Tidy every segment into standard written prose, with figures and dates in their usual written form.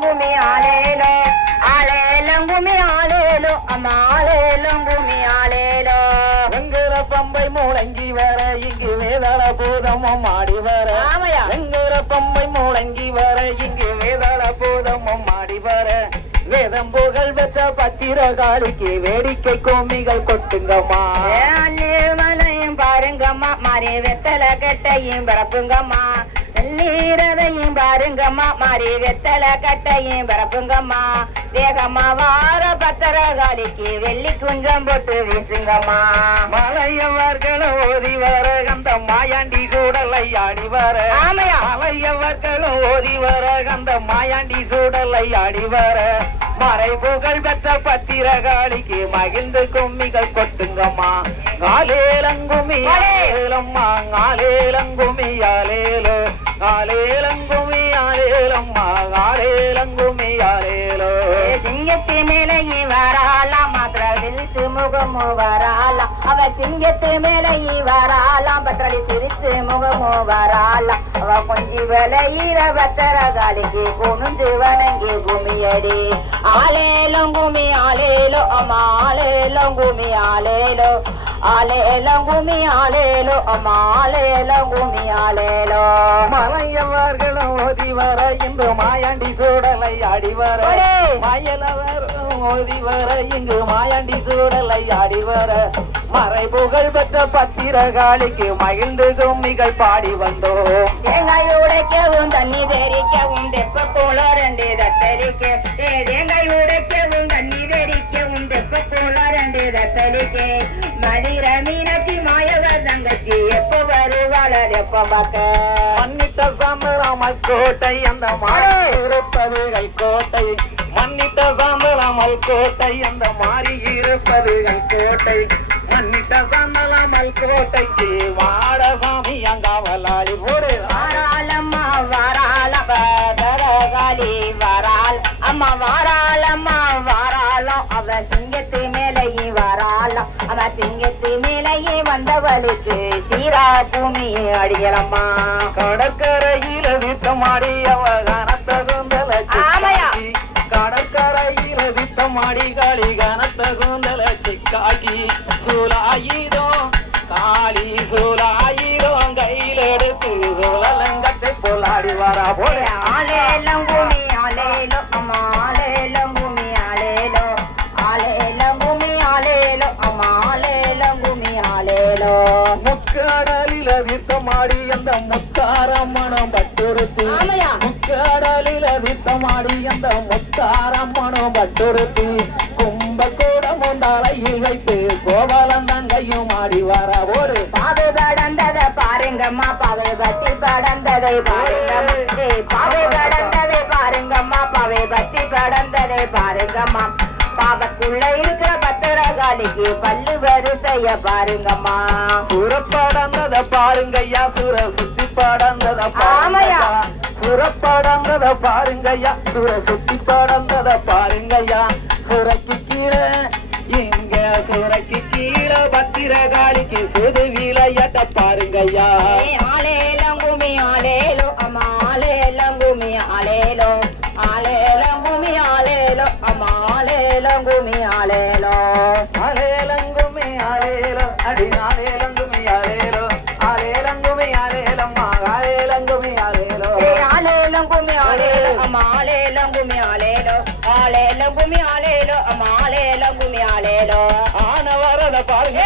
கும்மி ஆலேலோ ஆலேலம் கும்மி ஆலேலோ அம்மா ஆலேலம் கும்மி ஆலேலோ எங்கிற பம்பை முழங்கி வர இங்கு வேதாள பூதமும் ஆடி வர எங்கிற பம்பை முழங்கி வர இங்கு வேதாள பூதமும் ஆடி வர வேதம் புகழ் பெற்ற பத்திரகாளிக்கு வேடிக்கை கோமிகள் கொட்டுங்கம்மா மலையும் பாருங்கம்மா மாறி வெத்தலை கட்டையும் பரப்புங்கம்மா நீரதையும் பாருங்கம்மா மாறி வெத்தலை கட்டையும் பரப்புங்கம்மா வேகம்மா வார பத்திரகாளிக்கு வெள்ளி குஞ்சம் போட்டு வீசுங்கம்மா மலையவர்களும் ஓதி வர அந்த மாயாண்டி சூடலை ஆடி வர மலையவர்களும் ஓதி வர அந்த மாயாண்டி சூடலை ஆடி வர மறை புகழ் பெற்ற பத்திரகாளிக்கு மகிழ்ந்து கும்மிகள் கொட்டுங்கம்மா காலேலங்குமி ஆலேலம்மா காலேலங்குமி ஆலேலோ காலேலங்குமி ஆலேலம்மா காலேலங்குமி ஆலேலோ சிங்கத்து மேலையே வராலாம் மாத்திர விழிச்சு முகமோ வராலாம் அவ சிங்கத்து மேலையே வராலாம் பற்றலி சிரிச்சு முகமோ வராலாம் அவ கொஞ்சி விளையிற பத்திரகாளிக்கு குனிஞ்சு வணங்கி குமியடி ஆலேலம் குமி ஆலேலோ அம்மா ஆலேலம் குமி ஆலேலோ ஆலேலம் குமி ஆலேலோ அம்மா ஆலேலம் குமி ஆலேலோ மலையவர்களும் ஓதி வர இங்கு மாயாண்டி சூடலை ஆடி வர மயலவரும் ஓதி வர இங்கு மாயாண்டி சூடலை ஆடி வர மறை புகழ் பெற்ற பத்திரகாளிக்கு மகிழ்ந்து கும்மிகள் பாடி வந்தோம் தேங்காய் உடைக்கவும் தண்ணி தெரிக்கவும் தெப்ப போல ரெண்டு தத்தலிக்க தேங்காய் உடைக்கவும் தண்ணி தெரிக்கவும் தெப்ப போல ரெண்டு தத்தலிக்க மதிர மீனாட்சி மாயவர் தங்கச்சி எப்ப வருவாள் எப்ப பார்க்க மன்னிட்ட சாம்பலாமல் கோட்டை அந்த மாறி இருப்பது கோட்டை மன்னிட்ட சாம்பலாமல் கோட்டை அந்த மாறி இருப்பது கோட்டை மன்னிட்ட சாம்பலாமல் கோட்டைக்கு வாடசாமி அங்காவலாளி ஒரு வாராளம்மா வாராள பத்திரகாளி வாராள் அம்மா வாராளம்மா வாராளம் அவ சிங்கத்து மேலையே வாராளம் அவ சிங்கத்து மேலையே வந்தவளுக்கு சீரா பூமி அடியலம்மா கடற்கரையில விட்டமாடி அவ கனத்தகுந்தல கடற்கரையில விட்டமாடி காளி கனத்தகுந்தல சிக்காக்கி சூலாயிரம் காளி சூலாயிரம் கையில எடுத்து சூழலங்கத்தை போலாடி வரா போல ஆலேலம் பூமி ஆலேலோ அம்மா ஆலேலம் பூமி ஆலேலோ ஆலேலம் பூமி ஆலேலோ அம்மா ஆலேலம் பூமி ஆலேலோ முக்கடலில வித்தமாடி அந்த முத்தாரம்மனம் பட்டுறுத்தி முக்கடலில வித்தமாடி அந்த முத்தாரம்மனம் பட்டுறுத்தி கும்பகூடமும் தலையில் வைத்து கோபாலம் தங்கையும் ஆடி வர ஒரு பாவை கடந்தத பாருங்கம்மா பாவை பத்தி கடந்ததை பாருங்கம்மா பாவை கடந்ததை பாருங்கம்மா பாவை பத்தி கடந்ததை பாருங்கம்மா பாவக்குள்ள இருக்கிற பத்திரகாளிக்கு பல்லு வரிசைய பாருங்கம்மா சுரப்படந்தத பாருங்கய்யா சுர சுத்தி படந்தத ஆமையா சுரப்படந்தத பாருங்கய்யா சுர சுத்தி படந்தத பாருங்கய்யா சுரைக்கு கீழே இங்க சுரைக்கு கீழே பத்திரகாளிக்கு சுது விளையாட்ட பாருங்கய்யா ஆலேலம் குமி ஆலேலோ அம்மா ஆலேலம் குமி ஆலேலோ ஆலேலம் குமி ஆலேலோ அம்மா ஆலேலம் குமி ஆலேலோ ஆலேலங்குமி ஆலேலோ அடி ஆலேலங்குமி ஆலேலோ ஆலேலங்குமி ஆலேலம்மா ஆலேலங்குமி ஆலேலோ ஆலேலம் குமி ஆலேலோ அம்மா ஆலேலம் குமி ஆலேலோ ஆலேலம் குமி ஆலேலோ அம்மா ஆலேலம் குமி ஆலேலோ ஆன வரத பாருங்க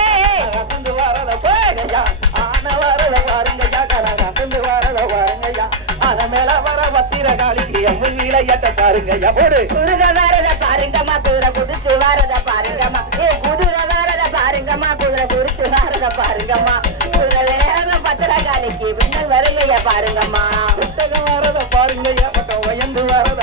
கசந்து வரத பாருங்கய்யா ஆன வரத பாருங்கய்யா கசந்து வரத பாருங்கய்யா அத மேல வர பத்திரகாளிக்கு எம்மு விளையாட்ட பாருங்கய்யா போடு குதிரை வரத பாருங்கம்மா குதிரை குதிச்சு வரத பாருங்கம்மா குதிரை வரத பாருங்கம்மா குதிரை குதிச்சு வரத பாருங்கம்மா குதிரை வேற பத்திரகாளிக்கு பின்னல் வருகைய பாருங்கம்மா புத்தகம் வரத பாருங்கய்யா பட்டம் வயந்து வரத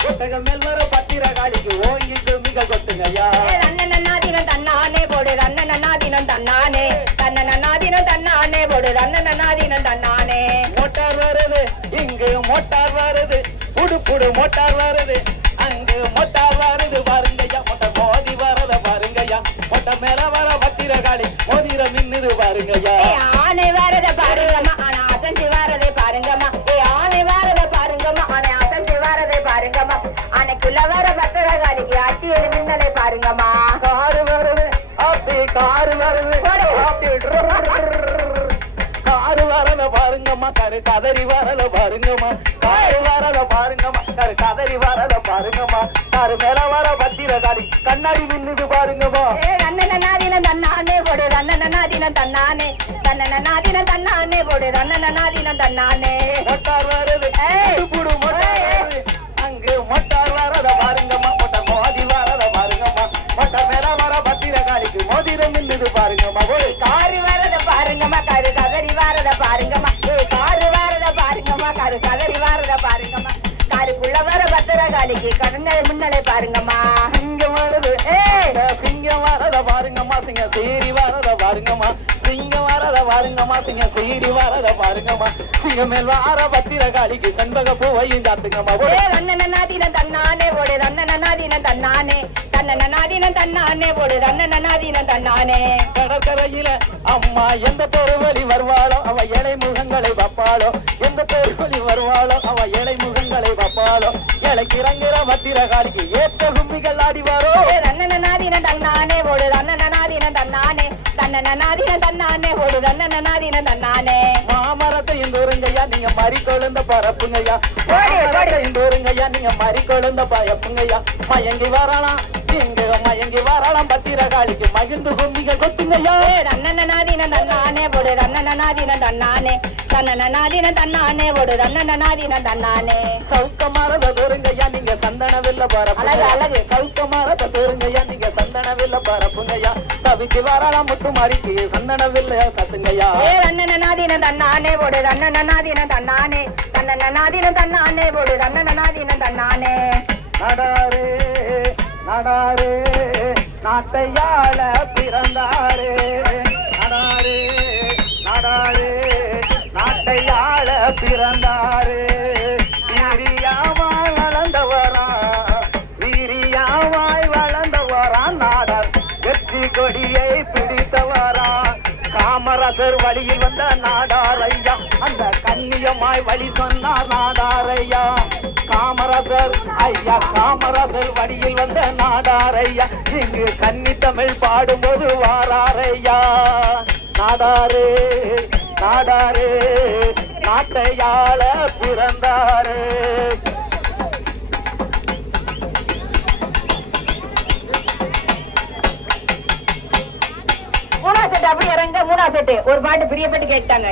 புத்தகம் மேல் வர பத்திரகாளிக்கு ஓங்கி கும்மிக கொட்டுங்கய்யா நன்னதினம் தன்னானே போடு நன்னதினம் தன்னானே தன்னதினம் தன்னானே போடு நன்னதினம் தன்னானே மோட்டார் வருது இங்கு மோட்டார் வருது புடு புடு மோட்டார் வருது அங்கு மோட்டார் வருது பாருங்கய்யா மோட்டார் மோதி வரத பாருங்கய்யா மோட்டார் மேல வர பத்திரகாளி மோதிர மின்னுது பாருங்கய்யா ஆனை வரத பாருங்கம்மா ஆனா அசஞ்சு வரதை அட்டி எழு மின்னலை பாருங்கம்மா காரு வருது அப்படி காரு வருது காரு வரல பாருங்கம்மா கரு கதறி வரல பாருங்கம்மா காரு வரல பாருங்கம்மா கரு கதறி வரல பாருங்கம்மா காரு மேல வர பத்திரகாரி கண்ணாடி மின்னுது பாருங்கம்மா ரன்னநாதின தன்னானே போடு ரன்னநாதின தன்னானே தன்னநாதின தன்னானே போடு ரன்னநாதின தன்னானே மொட்டார் வருது புடு மொட்டார் வருது அங்கு மொட்டார் வரத பாருங்கம்மா மொட்டை மோதி வரத பாருங்கம்மா மொட்டை மேல வர பத்திரகாரிக்கு மோதிரம் மின்னுது பாருங்கம்மா போய் காரு வரத பாருங்கம்மா கரு கதறி வரத பாருங்கம்மா காரு வரத பாருங்கம்மா கரு கதறி வரத பாருங்கம்மா காருக்குள்ள வர பத்திரகாலிக்கு கண்ணை முன்னலை பாருங்கம்மா சிங்கம் வருது சிங்கம் வரத பாருங்கம்மா சிங்க சீரி வரத பாருங்கம்மா சிங்கம் வரத பாருங்கம்மா சிங்க சீரி வரத பாருங்கம்மா சிங்க மேல் வார பத்திரகாலிக்கு செண்பக பூவையும் சாத்துங்கம்மா ரன்னநாதின தன்னானே போடு ரன்னநாதின தன்னானே தன்னநாதின தன்னானே போடு ரன்னநாதின தன்னானே கடற்கரையில அம்மா எந்த பெருவழி வருவாளோ அவ ஏழை முகங்களை வப்பாளோ எந்த பெருவழி வருவாளோ அவ ஏழை முகங்களை வப்பாளோ ஏழைக்கு இறங்குற பத்திரகாலிக்கு ஏற்ற கும்பிகள் ஆடிவாரோ ரன்னநாதின தன்னானே போடு ரன்னநாதின தன்னானே தன்னநாதின தன்னானே போடு ரன்னநாதின தன்னானே மாமரத்தையும் தூருங்கய்யா நீங்க மறி கொழுந்த பரப்புங்கய்யா மாமரத்தையும் தூருங்கய்யா நீங்க மறி கொழுந்த பரப்புங்கய்யா மயங்கி வரலாம் இங்க மயங்கி வரலாம் பத்திரகாலிக்கு மகிழ்ந்து கும்பிகள் கொத்துங்கய்யா ரன்னநாதின தன்னானே போடு ரன்னநாதின தன்னானே தன்னநாதின தன்னானே போடு ரன்னநாதின தன்னானே சவுக்க மரத தூருங்கய்யா நீங்க சந்தனவில்ல பரப்பு அழகு சவுக்க மரத தூருங்கய்யா நீங்க சந்தனவில்ல பரப்புங்கய்யா தவிக்கு வரலாம் முத்து மாறிக்கு சந்தனவில்ல சத்துங்கய்யா ரன்னநாதின தன்னானே போடு ரன்னநாதின தன்னானே தன்னநாதின தன்னானே போடு ரன்னநாதின தன்னானே நடாரே நடாரே நாட்டையாள பிறந்தாரே நடாரே நடாரே நாட்டையாள பிறந்தாரே வீரியாவாய் வளர்ந்தவரா வீரியாவாய் வளர்ந்தவரா நாடர் வெற்றி கொடியை பிடித்தவரா காமராசர் வழியில் வந்த நாடாரையா அந்த கண்ணியமாய் வழி சொன்னார் நாடாரையா காமராசர் ஐயா காமராசர் வழியில் வந்த நாடாரையா இங்கு கன்னி தமிழ் பாடும்போது வாராரையா நாடாரே நாடாரே நாட்டையாள பிறந்தாரே மூணா செட்டு அப்படி இறங்க மூணா செட்டு ஒரு பாட்டு பிரியப்பட்டு கேட்டாங்க.